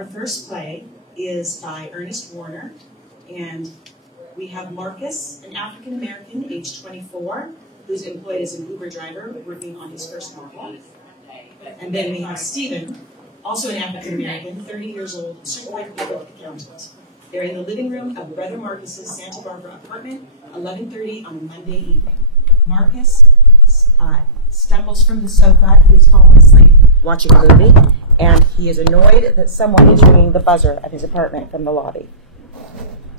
Our first play is by Ernest Warner, and we have Marcus, an African-American, age 24, who's employed as an Uber driver working on his first novel. And then we have Stephen, also an African-American, 30 years old, certified public accountant. They're in the living room of Brother Marcus's Santa Barbara apartment, 11:30 on a Monday evening. Marcus stumbles from the sofa, he's fallen asleep watching a movie, and he is annoyed that someone is ringing the buzzer at his apartment from the lobby.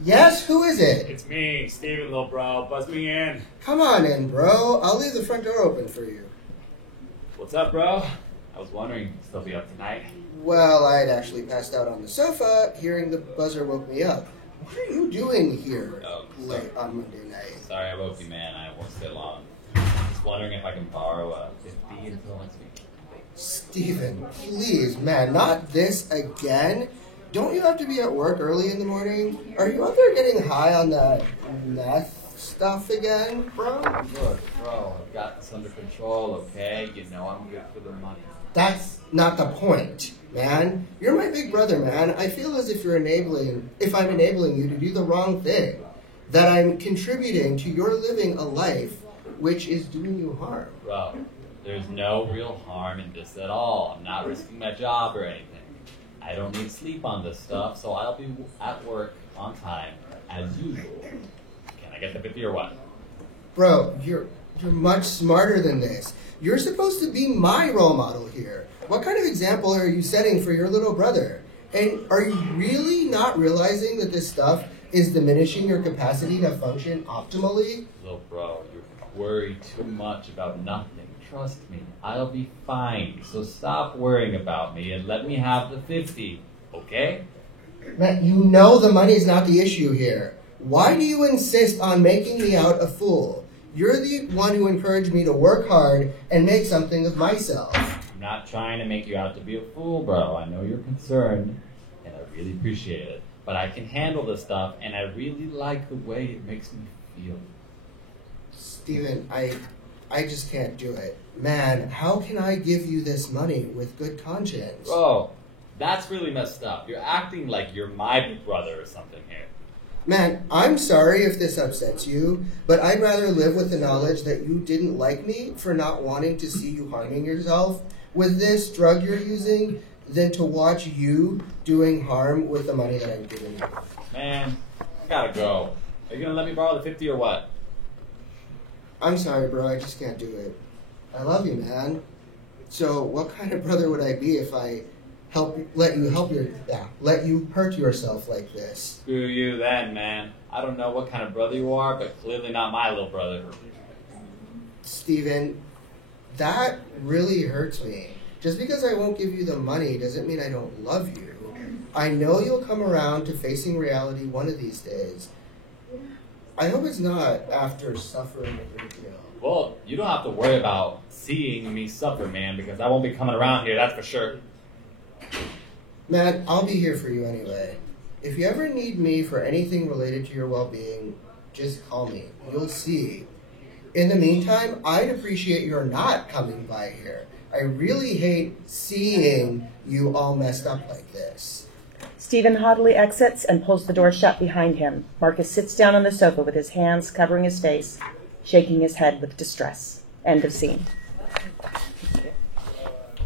Yes, who is it? It's me, Steven, little bro. Buzz me in. Come on in, bro. I'll leave the front door open for you. What's up, bro? I was wondering, you'd still be up tonight? Well, I'd actually passed out on the sofa. Hearing the buzzer woke me up. What are you doing here late on Monday night? Sorry I woke you, man. I won't stay long. Just wondering if I can borrow a 50 until next week. Steven, please, man, not this again. Don't you have to be at work early in the morning? Are you out there getting high on that meth stuff again, bro? Look, bro, I've got this under control, okay? You know I'm good for the money. That's not the point, man. You're my big brother, man. I feel as if I'm enabling you to do the wrong thing. That I'm contributing to your living a life which is doing you harm. Bro, there's no real harm in this at all. I'm not risking my job or anything. I don't need sleep on this stuff, so I'll be at work on time, as usual. Can I get the 50 or what? Bro, you're much smarter than this. You're supposed to be my role model here. What kind of example are you setting for your little brother? And are you really not realizing that this stuff is diminishing your capacity to function optimally? Little bro, you worry too much about nothing. Trust me, I'll be fine. So stop worrying about me and let me have the 50, okay? Matt, you know the money's not the issue here. Why do you insist on making me out a fool? You're the one who encouraged me to work hard and make something of myself. I'm not trying to make you out to be a fool, bro. I know you're concerned, and I really appreciate it. But I can handle this stuff, and I really like the way it makes me feel. Steven, I just can't do it. Man, how can I give you this money with good conscience? Bro, that's really messed up. You're acting like you're my big brother or something here. Man, I'm sorry if this upsets you, but I'd rather live with the knowledge that you didn't like me for not wanting to see you harming yourself with this drug you're using than to watch you doing harm with the money that I'm giving you. Man, I gotta go. Are you gonna let me borrow the 50 or what? I'm sorry, bro. I just can't do it. I love you, man. So what kind of brother would I be if I let you hurt yourself like this? Screw you then, man. I don't know what kind of brother you are, but clearly not my little brother. Steven, that really hurts me. Just because I won't give you the money doesn't mean I don't love you. I know you'll come around to facing reality one of these days. I hope it's not after suffering a great deal. Well, you don't have to worry about seeing me suffer, man, because I won't be coming around here, that's for sure. Matt, I'll be here for you anyway. If you ever need me for anything related to your well-being, just call me. You'll see. In the meantime, I'd appreciate your not coming by here. I really hate seeing you all messed up like this. Stephen haughtily exits and pulls the door shut behind him. Marcus sits down on the sofa with his hands covering his face, shaking his head with distress. End of scene.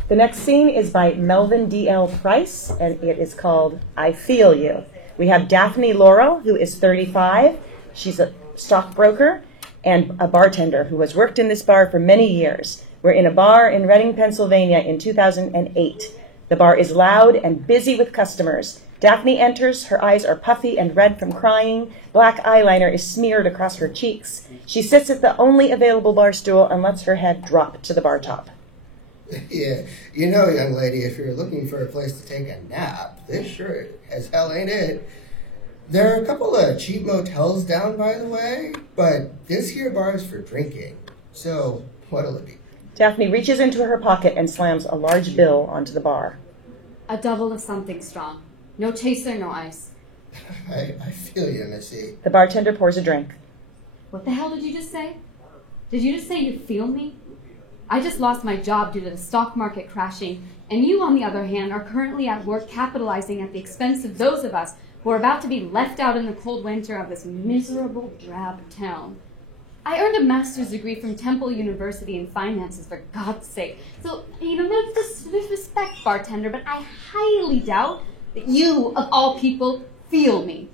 The next scene is by Melvin D.L. Price, and it is called I Feel You. We have Daphne Laurel, who is 35. She's a stockbroker and a bartender who has worked in this bar for many years. We're in a bar in Reading, Pennsylvania in 2008. The bar is loud and busy with customers. Daphne enters. Her eyes are puffy and red from crying. Black eyeliner is smeared across her cheeks. She sits at the only available bar stool and lets her head drop to the bar top. Yeah, you know, young lady, if you're looking for a place to take a nap, this sure as hell ain't it. There are a couple of cheap motels down, by the way, but this here bar is for drinking. So, what'll it be? Daphne reaches into her pocket and slams a large bill onto the bar. A double of something strong. No chaser, no ice. I feel you, Missy. The bartender pours a drink. What the hell did you just say? Did you just say you feel me? I just lost my job due to the stock market crashing. And you, on the other hand, are currently at work capitalizing at the expense of those of us who are about to be left out in the cold winter of this miserable, drab town. I earned a master's degree from Temple University in finances, for God's sake. So, no disrespect, bartender, but I highly doubt that you, of all people, feel me.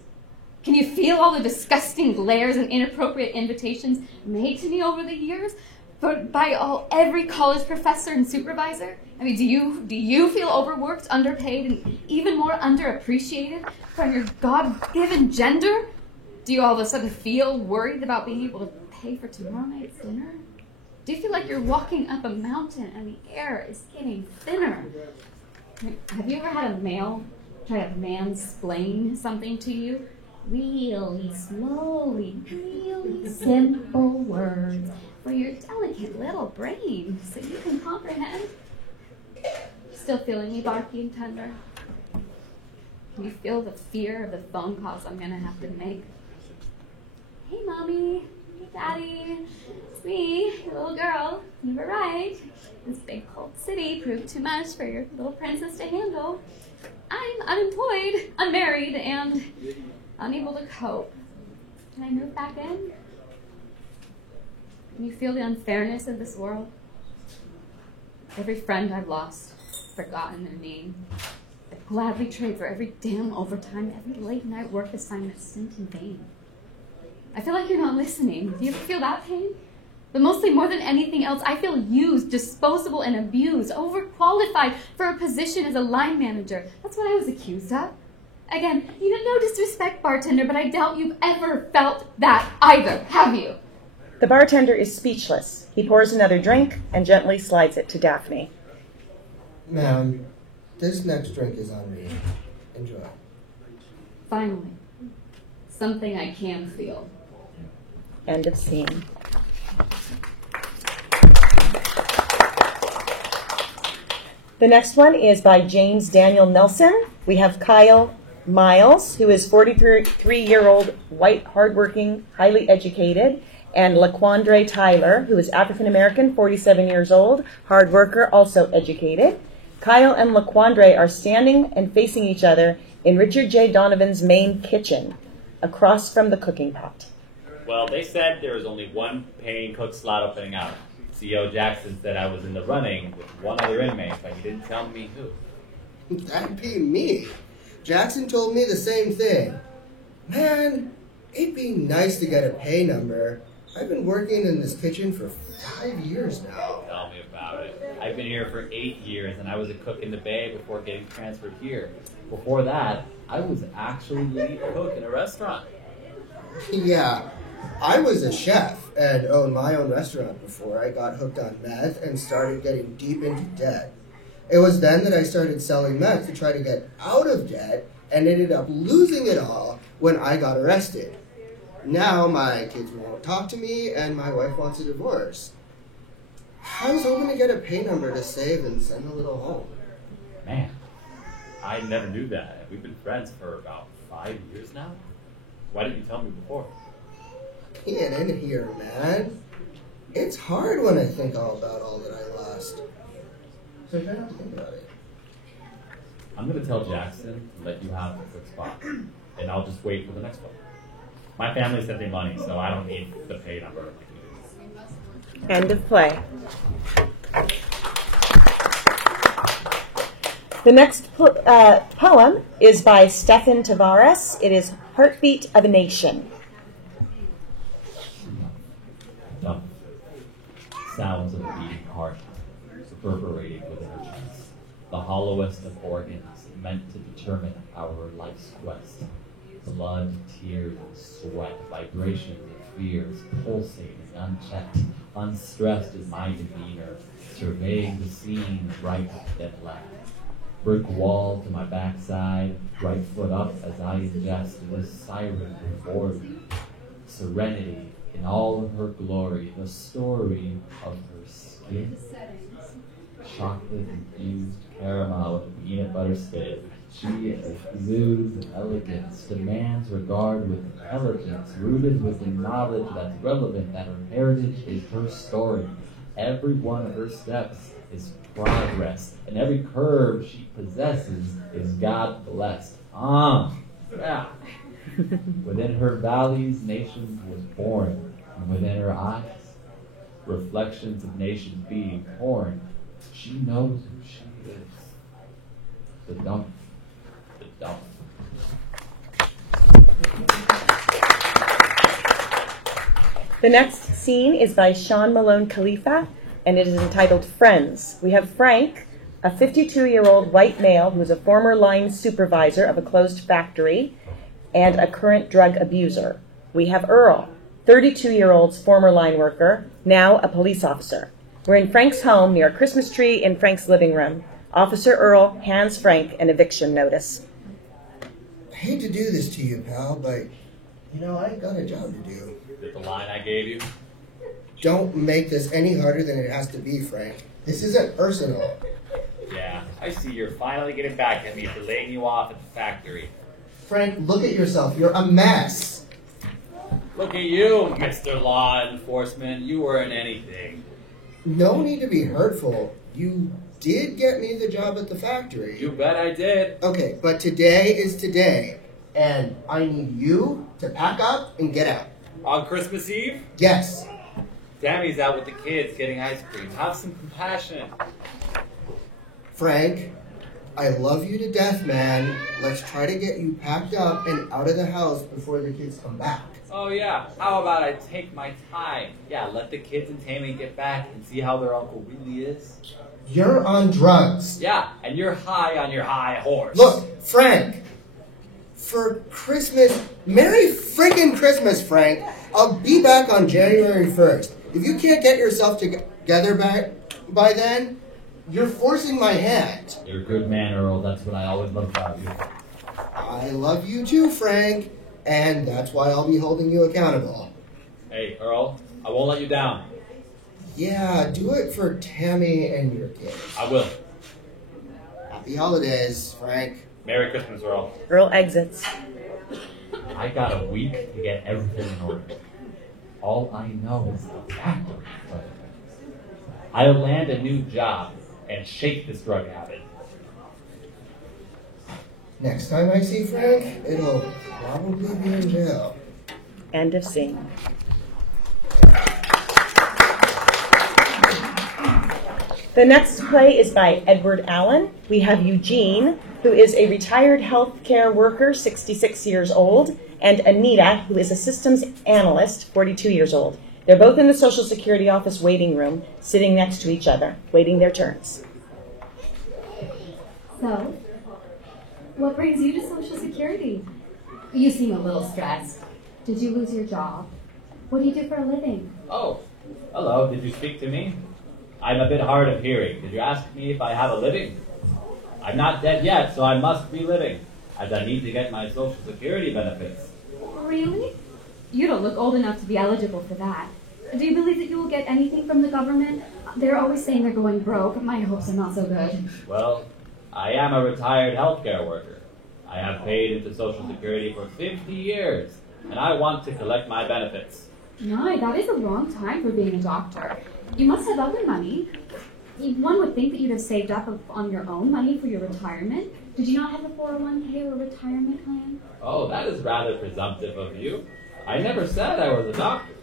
Can you feel all the disgusting glares and inappropriate invitations made to me over the years by every college professor and supervisor? I mean, do you feel overworked, underpaid, and even more underappreciated from your God-given gender? Do you all of a sudden feel worried about being able to pay for tomorrow night's dinner? Do you feel like you're walking up a mountain and the air is getting thinner? Have you ever had a male try to mansplain something to you? Really slowly, really simple words for your delicate little brain so you can comprehend. Still feeling me, Barky and tender? Can you feel the fear of the phone calls I'm gonna have to make? Hey, Mommy. Hey, Daddy. It's me, your little girl. You were right. This big cold city proved too much for your little princess to handle. I'm unemployed, unmarried, and unable to cope. Can I move back in? Can you feel the unfairness of this world? Every friend I've lost, forgotten their name. I'd gladly trade for every damn overtime, every late night work assignment sent in vain. I feel like you're not listening. Do you ever feel that pain? But mostly, more than anything else, I feel used, disposable, and abused, overqualified for a position as a line manager. That's what I was accused of. Again, no disrespect, bartender, but I doubt you've ever felt that either, have you? The bartender is speechless. He pours another drink and gently slides it to Daphne. Ma'am, this next drink is on me. Enjoy. Finally, something I can feel. End of scene. The next one is by James Daniel Nelson. We have Kyle Miles, who is 43-year-old, white, hardworking, highly educated, and LaQuandre Tyler, who is African-American, 47 years old, hard worker, also educated. Kyle and LaQuandre are standing and facing each other in Richard J. Donovan's main kitchen, across from the cooking pot. Well, they said there was only one paying cook slot opening out. CEO Jackson said I was in the running with one other inmate, but he didn't tell me who. That'd be me. Jackson told me the same thing. Man, it'd be nice to get a pay number. I've been working in this kitchen for 5 years now. Tell me about it. I've been here for 8 years, and I was a cook in the Bay before getting transferred here. Before that, I was actually the lead cook in a restaurant. Yeah, I was a chef and owned my own restaurant before I got hooked on meth and started getting deep into debt. It was then that I started selling meth to try to get out of debt and ended up losing it all when I got arrested. Now my kids won't talk to me and my wife wants a divorce. I was hoping to get a pay number to save and send a little home. Man, I never knew that. We've been friends for about 5 years now. Why didn't you tell me before? Get in here, man. It's hard when I think all about all that I lost. So try not to think about it. I'm going to tell Jackson to let you have the quick spot, and I'll just wait for the next one. My family sent me money, so I don't need the pay number. End of play. The next poem is by Stefan Tavares. It is Heartbeat of a Nation. Dumb. Sounds of a beating heart, reverberating within our chest. The hollowest of organs meant to determine our life's quest. Blood, tears, and sweat, vibrations of fears, pulsating, unchecked, unstressed is my demeanor, surveying the scene right and left. Brick wall to my backside, right foot up as I ingest this siren before me. Serenity in all of her glory, the story of her skin. Chocolate-infused caramel with peanut butter spin. She exudes elegance, demands regard with intelligence, rooted within knowledge that's relevant, that her heritage is her story. Every one of her steps is progress, and every curve she possesses is God blessed. Yeah. Within her valleys, nations was born, and within her eyes, reflections of nations being born. She knows who she is. The dump. The dump. The next scene is by Sean Malone Khalifa, and it is entitled Friends. We have Frank, a 52-year-old white male who is a former line supervisor of a closed factory and a current drug abuser. We have Earl, 32-year-old former line worker, now a police officer. We're in Frank's home near a Christmas tree in Frank's living room. Officer Earl hands Frank an eviction notice. I hate to do this to you, pal, but, I got a job to do. Is it the line I gave you? Don't make this any harder than it has to be, Frank. This isn't personal. Yeah, I see you're finally getting back at me for laying you off at the factory. Frank, look at yourself. You're a mess. Look at you, Mr. Law Enforcement. You weren't anything. No need to be hurtful. You did get me the job at the factory. You bet I did. Okay, but today is today. And I need you to pack up and get out. On Christmas Eve? Yes. Tammy's out with the kids getting ice cream. Have some compassion. Frank, I love you to death, man. Let's try to get you packed up and out of the house before the kids come back. Oh yeah, how about I take my time? Yeah, let the kids and Tammy get back and see how their uncle really is. You're on drugs. Yeah, and you're high on your high horse. Look, Frank, for Christmas, Merry freaking Christmas, Frank. I'll be back on January 1st. If you can't get yourself together back by then, you're forcing my hand. You're a good man, Earl. That's what I always love about you. I love you too, Frank, and that's why I'll be holding you accountable. Hey, Earl, I won't let you down. Yeah, do it for Tammy and your kids. I will. Happy holidays, Frank. Merry Christmas, Earl. Earl exits. I got a week to get everything in order. All I know is the factory. I'll land a new job and shake this drug habit. Next time I see Frank, it'll probably be in jail. End of scene. The next play is by Edward Allen. We have Eugene, who is a retired healthcare worker, 66 years old, and Anita, who is a systems analyst, 42 years old. They're both in the Social Security office waiting room, sitting next to each other, waiting their turns. So, what brings you to Social Security? You seem a little stressed. Did you lose your job? What do you do for a living? Oh, hello. Did you speak to me? I'm a bit hard of hearing. Did you ask me if I have a living? I'm not dead yet, so I must be living, as I need to get my Social Security benefits. Really? You don't look old enough to be eligible for that. Do you believe that you will get anything from the government? They're always saying they're going broke. My hopes are not so good. Well, I am a retired healthcare worker. I have paid into Social Security for 50 years, and I want to collect my benefits. No, that is a long time for being a doctor. You must have other money. One would think that you'd have saved up on your own money for your retirement. Did you not have a 401k or retirement plan? Oh, that is rather presumptive of you. I never said I was a doctor.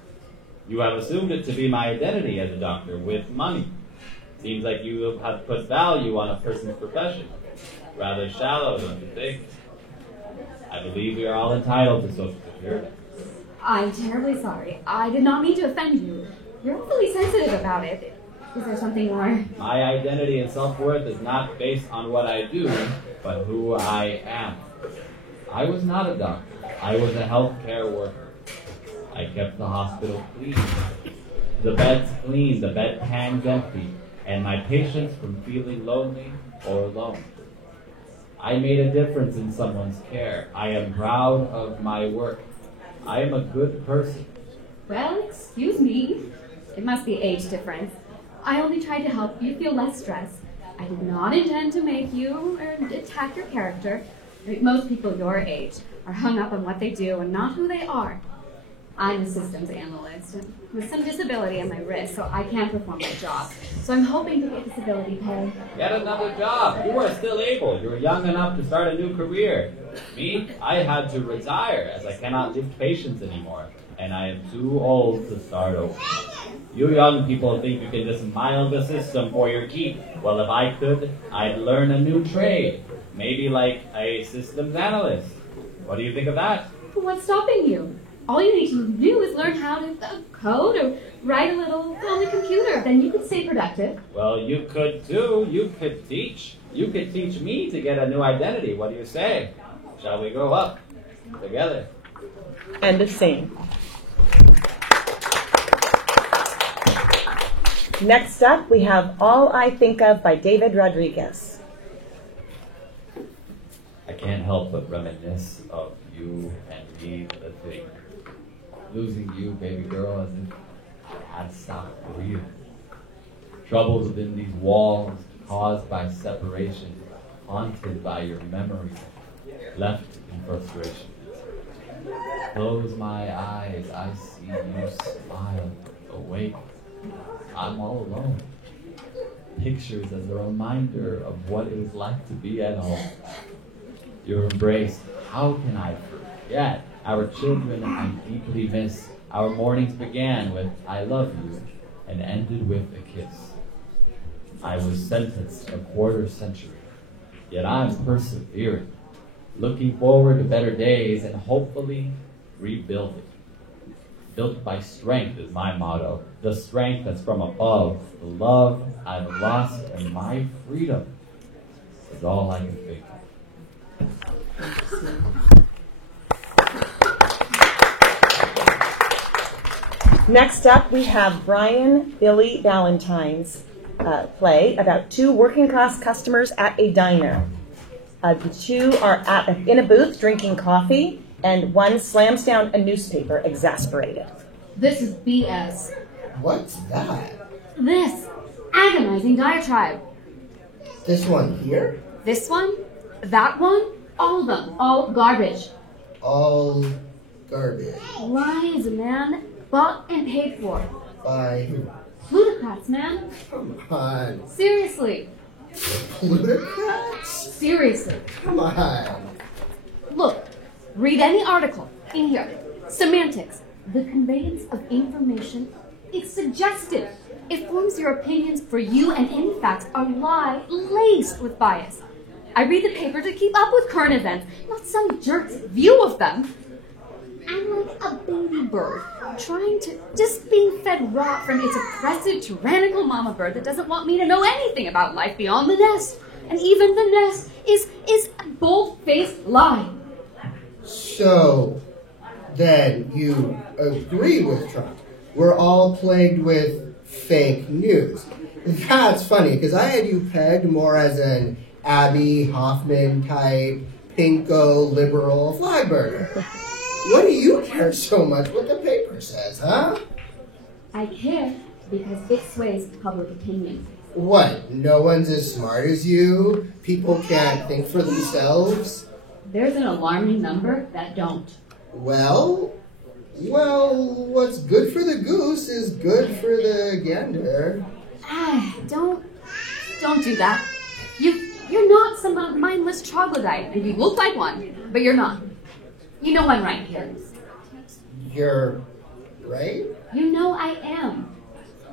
You have assumed it to be my identity as a doctor with money. Seems like you have put value on a person's profession. Rather shallow, don't you think? I believe we are all entitled to Social Security. I'm terribly sorry. I did not mean to offend you. You're awfully sensitive about it. Is there something more? My identity and self-worth is not based on what I do, but who I am. I was not a doctor. I was a healthcare worker. I kept the hospital clean. The beds clean, the bedpans empty, and my patients from feeling lonely or alone. I made a difference in someone's care. I am proud of my work. I am a good person. Well, excuse me. It must be age difference. I only tried to help you feel less stressed. I did not intend to make you or attack your character. Most people your age are hung up on what they do and not who they are. I'm a systems analyst with some disability on my wrist, so I can't perform my job. So I'm hoping to get disability pay. Get another job. You are still able. You're young enough to start a new career. Me, I had to retire as I cannot lift patients anymore, and I am too old to start over. You young people think you can just mile the system for your keep. Well, if I could, I'd learn a new trade. Maybe like a systems analyst. What do you think of that? What's stopping you? All you need to do is learn how to code or write a little on the computer. Then you can stay productive. Well, you could too. You could teach. You could teach me to get a new identity. What do you say? Shall we grow up together? End of scene. Next up, we have All I Think Of by David Rodriguez. I can't help but reminisce of you and me living. Losing you, baby girl, as if I had stopped breathing. Troubles within these walls caused by separation, haunted by your memory, left in frustration. Close my eyes, I see you smile, awake. I'm all alone. Pictures as a reminder of what it was like to be at home. Your embrace, how can I forget? Our children I deeply miss. Our mornings began with I love you and ended with a kiss. I was sentenced a quarter century, yet I'm persevering, looking forward to better days and hopefully rebuilding. Built by strength is my motto, the strength that's from above, the love I've lost and my freedom is all I can think of. Next up, we have Brian Billy Valentine's play about two working-class customers at a diner. The two are in a booth drinking coffee, and one slams down a newspaper, exasperated. This is BS. What's that? This agonizing diatribe. This one here? This one, that one, all of them, all garbage. All garbage. Lies, man. Bought and paid for. By who? Plutocrats, man. Come on. Seriously. Plutocrats? Seriously. Come on. Look, read any article in here. Semantics. The conveyance of information is suggestive. It forms your opinions for you, and in fact are laced with bias. I read the paper to keep up with current events, not some jerk's view of them. I'm like a baby bird, just being fed rot from its oppressive, tyrannical mama bird that doesn't want me to know anything about life beyond the nest. And even the nest is a bold-faced lie. So, then you agree with Trump. We're all plagued with fake news. That's funny, because I had you pegged more as an Abby Hoffman type, pinko, liberal flag burger. What do you care so much what the paper says, huh? I care because it sways public opinion. What, no one's as smart as you? People can't think for themselves? There's an alarming number that don't. Well, what's good for the goose is good for the gander. Don't do that. You're not some mindless troglodyte, and you look like one, but you're not. You know I'm right here. You're right? You know I am.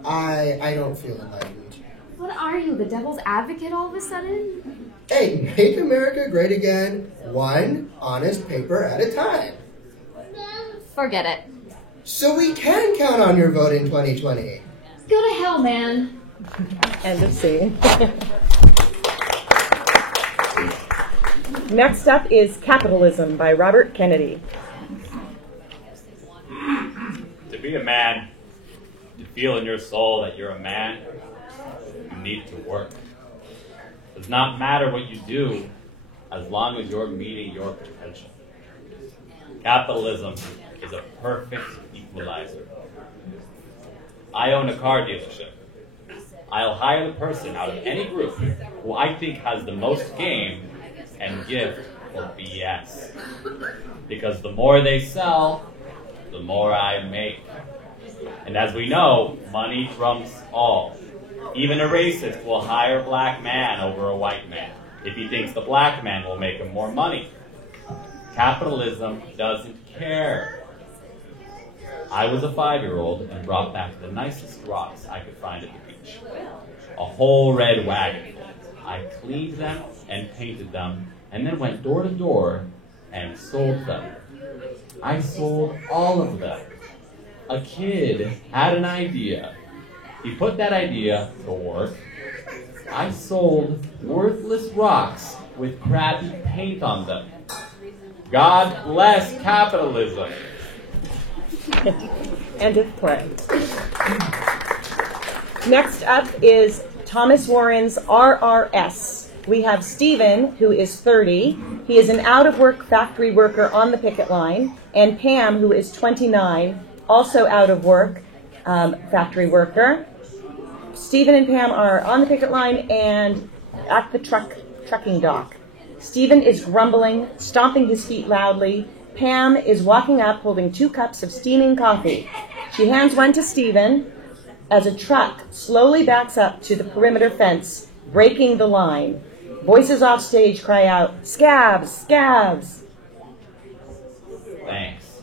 I don't feel enlightened. What are you, the devil's advocate all of a sudden? Hey, make America great again, one honest paper at a time. Forget it. So we can count on your vote in 2020. Go to hell, man. End of scene. Next up is Capitalism by Robert Kennedy. To be a man, to feel in your soul that you're a man, you need to work. It does not matter what you do as long as you're meeting your potential. Capitalism is a perfect equalizer. I own a car dealership. I'll hire the person out of any group who I think has the most game and gift for BS. Because the more they sell, the more I make. And as we know, money trumps all. Even a racist will hire a black man over a white man if he thinks the black man will make him more money. Capitalism doesn't care. I was a 5-year-old and brought back the nicest rocks I could find at the beach. A whole red wagon full. I cleaned them and painted them, and then went door to door and sold them. I sold all of them. A kid had an idea. He put that idea to work. I sold worthless rocks with crappy paint on them. God bless capitalism. End of play. Next up is Thomas Warren's RRS. We have Stephen, who is 30. He is an out-of-work factory worker on the picket line. And Pam, who is 29, also out-of-work factory worker. Stephen and Pam are on the picket line and at the trucking dock. Stephen is grumbling, stomping his feet loudly. Pam is walking up holding 2 cups of steaming coffee. She hands one to Stephen as a truck slowly backs up to the perimeter fence, breaking the line. Voices off stage cry out, "Scabs! Scabs!" Thanks.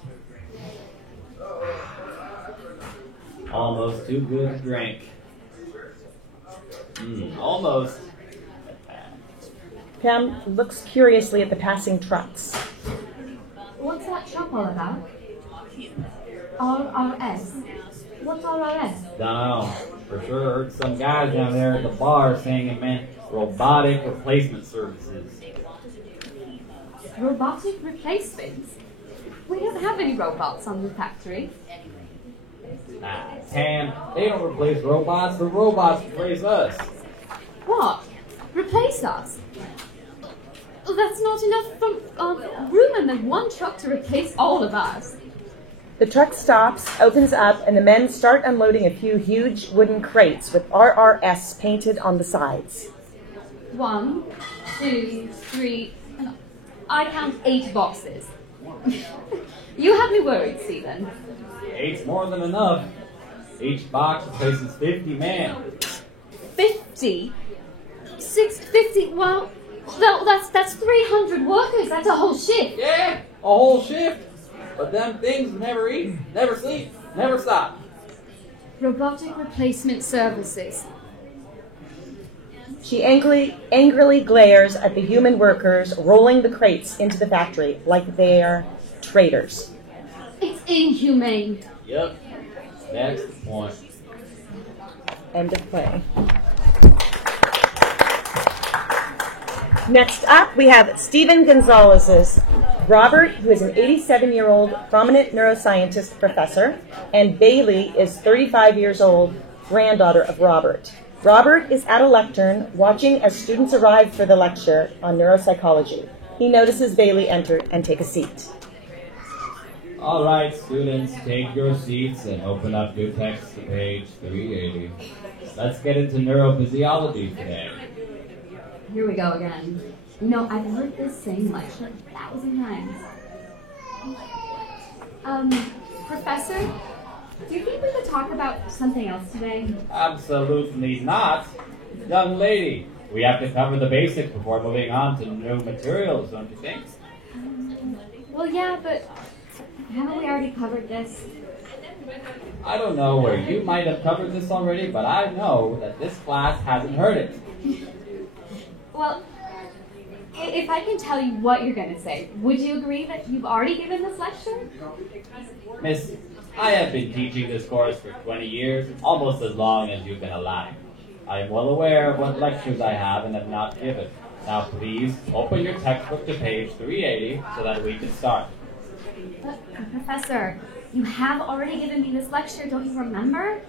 Almost too good to drink. Almost. Pam looks curiously at the passing trucks. What's that shop all about? RRS. What's RRS? Dunno. For sure heard some guys down there at the bar saying it meant robotic replacement services. Robotic replacements? We don't have any robots on the factory. Nah, Pam, they don't replace robots, the robots replace us. What? Replace us? Well, that's not enough room in the one truck to replace all of us. The truck stops, opens up, and the men start unloading a few huge wooden crates with RRS painted on the sides. 1, 2, 3, and I count 8 boxes. You have me worried, Stephen. 8's more than enough. Each box replaces 50 men. 50? 50, well, that's 300 workers. That's a whole shift. Yeah, a whole shift. But them things never eat, never sleep, never stop. Robotic replacement services. She angrily glares at the human workers rolling the crates into the factory like they are traitors. It's inhumane. Yep. Next point. End of play. Next up, we have Stephen Gonzalez's Robert, who is an 87-year-old prominent neuroscientist professor, and Bailey is 35 years old, granddaughter of Robert. Robert is at a lectern watching as students arrive for the lecture on neuropsychology. He notices Bailey enter and take a seat. All right, students, take your seats and open up your text to page 380. Let's get into neurophysiology today. Here we go again. You know, I've heard this same lecture 1,000 times. Professor, do you think we could talk about something else today? Absolutely not. Young lady, we have to cover the basics before moving on to new materials, don't you think? Well, yeah, but haven't we already covered this? I don't know where you might have covered this already, but I know that this class hasn't heard it. Well, if I can tell you what you're going to say, would you agree that you've already given this lecture? Miss, I have been teaching this course for 20 years, almost as long as you've been alive. I am well aware of what lectures I have and have not given. Now please, open your textbook to page 380 so that we can start. But, Professor, you have already given me this lecture, don't you remember?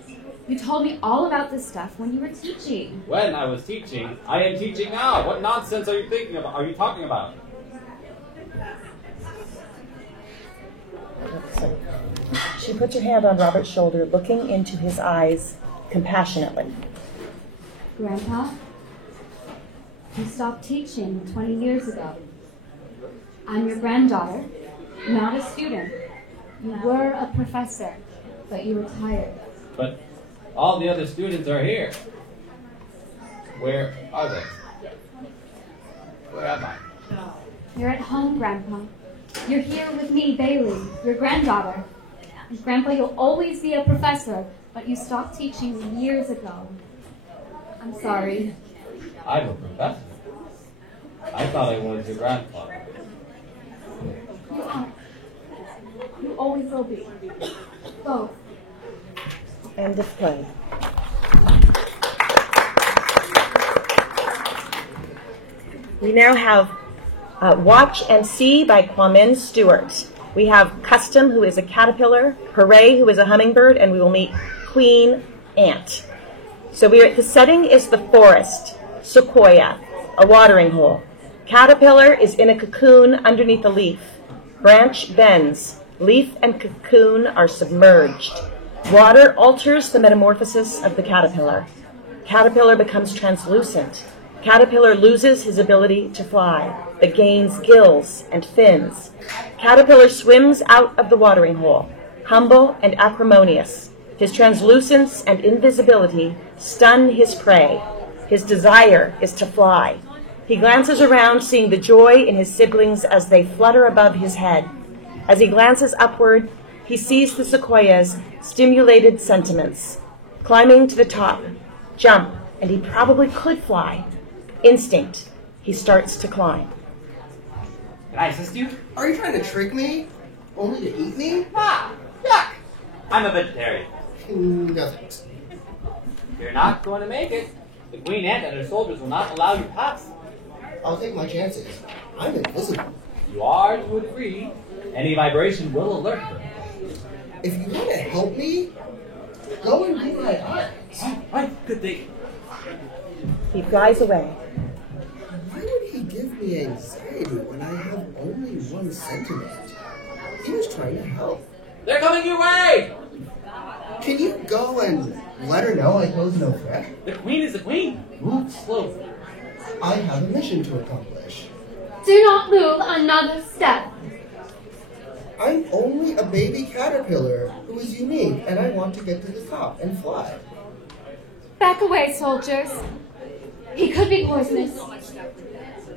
You told me all about this stuff when you were teaching. When I was teaching, I am teaching now. What nonsense are you thinking about? Are you talking about? She puts her hand on Robert's shoulder, looking into his eyes compassionately. Grandpa, you stopped teaching 20 years ago. I'm your granddaughter, not a student. You were a professor, but you retired. But all the other students are here. Where are they? Where am I? You're at home, Grandpa. You're here with me, Bailey, your granddaughter. And Grandpa, you'll always be a professor, but you stopped teaching years ago. I'm sorry. I'm a professor. I thought I was your grandfather. You are. You always will be. Both. End of play. We now have Watch and See by Kwame Stewart. We have Custom, who is a caterpillar, Hooray, who is a hummingbird, and we will meet Queen Ant. So the setting is the forest, sequoia, a watering hole. Caterpillar is in a cocoon underneath a leaf. Branch bends. Leaf and cocoon are submerged. Water alters the metamorphosis of the caterpillar. Caterpillar becomes translucent. Caterpillar loses his ability to fly, but gains gills and fins. Caterpillar swims out of the watering hole, humble and acrimonious. His translucence and invisibility stun his prey. His desire is to fly. He glances around, seeing the joy in his siblings as they flutter above his head. As he glances upward, he sees the sequoia's stimulated sentiments. Climbing to the top, jump, and he probably could fly. Instinct, he starts to climb. Can I assist you? Are you trying to trick me? Only to eat me? Ah, yuck! I'm a vegetarian. No thanks. You're not going to make it. The Queen Ant and her soldiers will not allow you past. I'll take my chances. I'm invisible. You are to a degree. Any vibration will alert her. If you want to help me, go and do my eyes. Right, good thing. He flies away. Why would he give me anxiety when I have only 1 sentiment? He was trying to help. They're coming your way! Can you go and let her know I pose no threat? The Queen is the Queen. Move slowly. I have a mission to accomplish. Do not move another step. I'm only a baby caterpillar who is unique, and I want to get to the top and fly. Back away, soldiers. He could be poisonous.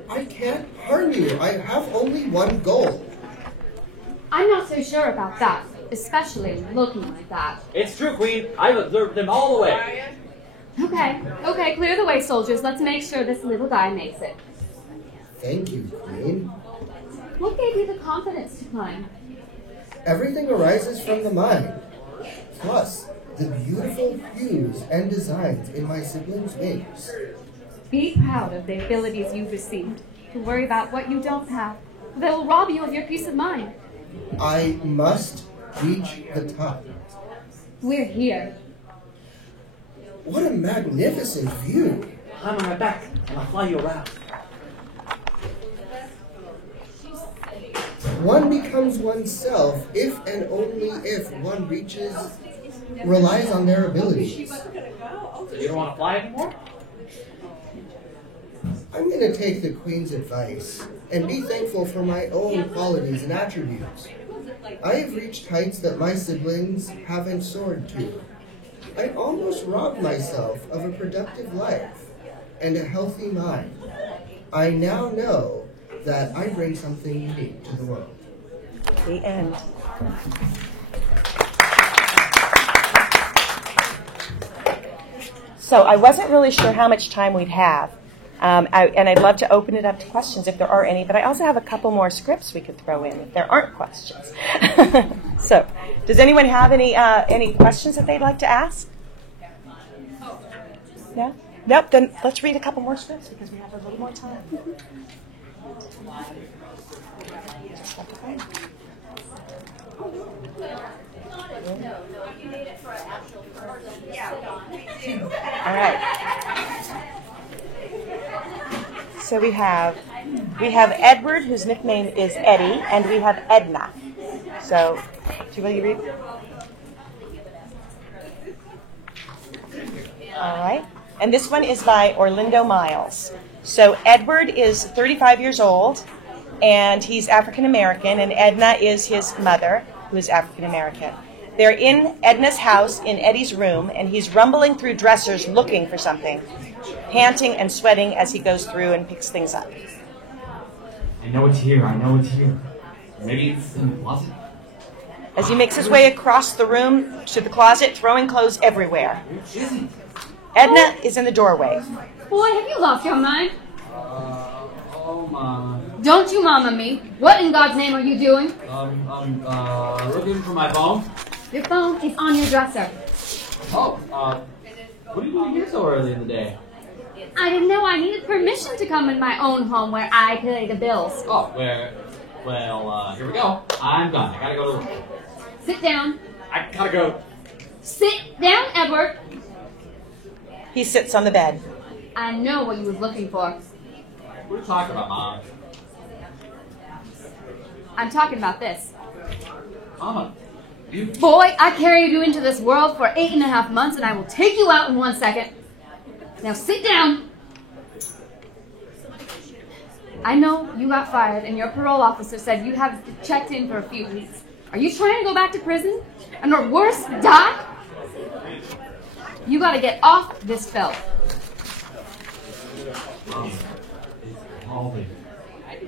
I can't harm you. I have only 1 goal. I'm not so sure about that, especially looking like that. It's true, Queen. I've observed them all the way. Okay, clear the way, soldiers. Let's make sure this little guy makes it. Thank you, Queen. What gave you the confidence to climb? Everything arises from the mind. Plus, the beautiful hues and designs in my siblings' wings. Be proud of the abilities you've received. To worry about what you don't have. They will rob you of your peace of mind. I must reach the top. We're here. What a magnificent view. I'm on my back, and I'll fly you around. One becomes oneself if and only if one relies on their abilities. So you don't want to fly anymore? I'm going to take the Queen's advice and be thankful for my own qualities and attributes. I have reached heights that my siblings haven't soared to. I almost robbed myself of a productive life and a healthy mind. I now know that I bring something unique to the world. The end. So I wasn't really sure how much time we'd have. And I'd love to open it up to questions if there are any, but I also have a couple more scripts we could throw in if there aren't questions. So, does anyone have any questions that they'd like to ask? No? Nope, then let's read a couple more scripts because we have a little more time. All right. So we have Edward, whose nickname is Eddie, and we have Edna. So, will you read? All right. And this one is by Orlando Miles. So Edward is 35 years old, and he's African American, and Edna is his mother. who is African American. They're in Edna's house in Eddie's room, and he's rumbling through dressers looking for something, panting and sweating as he goes through and picks things up. I know it's here. Maybe it's in the closet. As he makes his way across the room to the closet, throwing clothes everywhere. Edna is in the doorway. Boy, have you lost your mind? Oh, Mama. Don't you mama me. What in God's name are you doing? Looking for my phone. Your phone is on your dresser. Oh, what are you doing here so early in the day? I didn't know I needed permission to come in my own home where I pay the bills. Oh, well, here we go. I'm done. I gotta go to work. Sit down. I gotta go. Sit down, Edward. He sits on the bed. I know what you was looking for. What are you talking about, Mom? I'm talking about this. Mama, you... Boy, I carried you into this world for 8.5 months, and I will take you out in 1 second. Now sit down. I know you got fired, and your parole officer said you have checked in for a few weeks. Are you trying to go back to prison? And or worse, die? You gotta get off this felt. Mom, it's Alvin.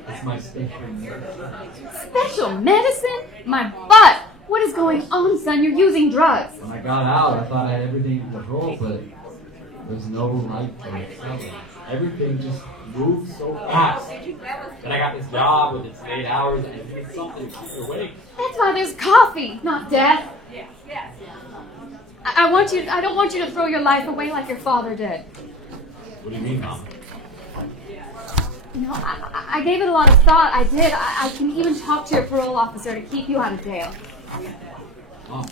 It's my special medicine. Special medicine? My butt! What is going on, son? You're using drugs. When I got out, I thought I had everything in control, but there's no light for it. Everything just moves so fast. Then I got this job with its 8 hours, and it's something to keep you awake. That's why there's coffee, not death. I don't want you to throw your life away like your father did. What do you mean, Mom? You know, I gave it a lot of thought. I did. I can even talk to your parole officer to keep you out of jail. Mom,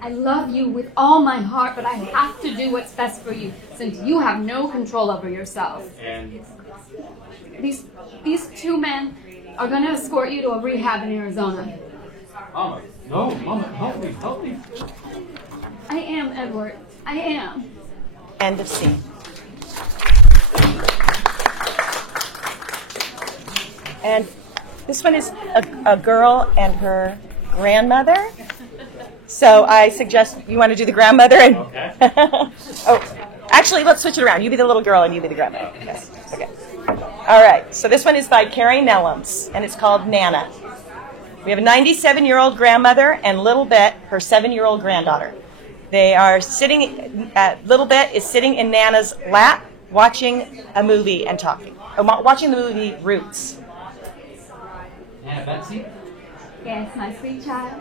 I love you with all my heart, but I have to do what's best for you, since you have no control over yourself. and These two men are going to escort you to a rehab in Arizona. Mama, no, Mama, help me. I am, Edward. I am. End of scene. And this one is a girl and her grandmother. So I suggest you want to do the grandmother and Okay. oh, actually, let's switch it around. You be the little girl and you be the grandmother. Yes. Okay. All right. So this one is by Carrie Nellums, and it's called Nana. We have a 97-year-old grandmother and Little Bet, her 7-year-old granddaughter. They are sitting. Little Bet is sitting in Nana's lap, watching a movie and talking. Watching the movie Roots. Aunt Betsy, Yes, my sweet child.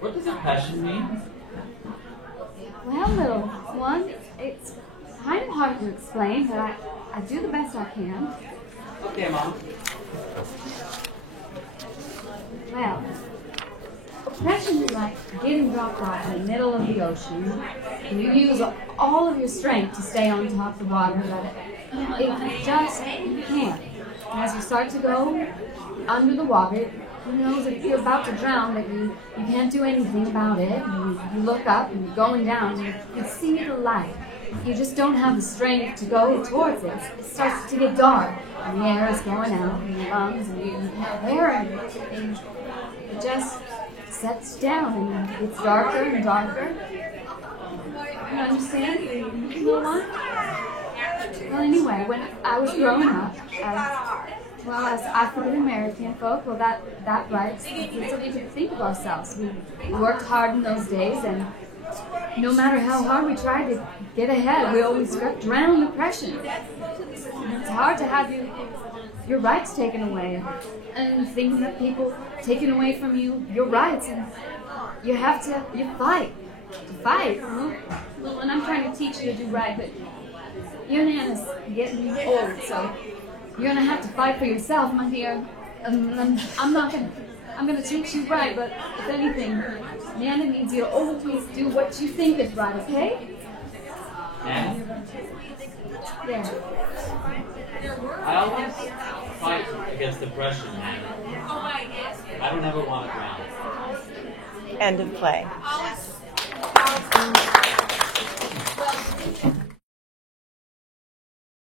what does oppression mean? Well, little one, it's kind of hard to explain, but I do the best I can. Okay, Mom. Well, oppression is like getting dropped off in the middle of the ocean. And you use all of your strength to stay on top of the water, but you can't. And as you start to go under the water, who knows if you're about to drown, that you can't do anything about it. And you look up and you're going down and you see the light. You just don't have the strength to go towards it. It starts to get dark and the air is going out in your lungs and you can't bear it. And it just sets down and it gets darker and darker. You understand? You know what? Well, anyway, when I was growing up, as African American folk, well, that writes, it's something to think of ourselves. We worked hard in those days, and no matter how hard we tried to get ahead, we always got drowned in oppression. And it's hard to have your rights taken away, and thinking that people taking away from you your rights, and you fight. To fight, you know? Well, and I'm trying to teach you to do right, but your Nana's getting old, so you're gonna have to fight for yourself, my dear. I'm gonna teach you right, but if anything, Nana needs you to always do what you think is right, okay? Nana? There. I always fight against depression, Nana. I don't ever want to drown. End of play.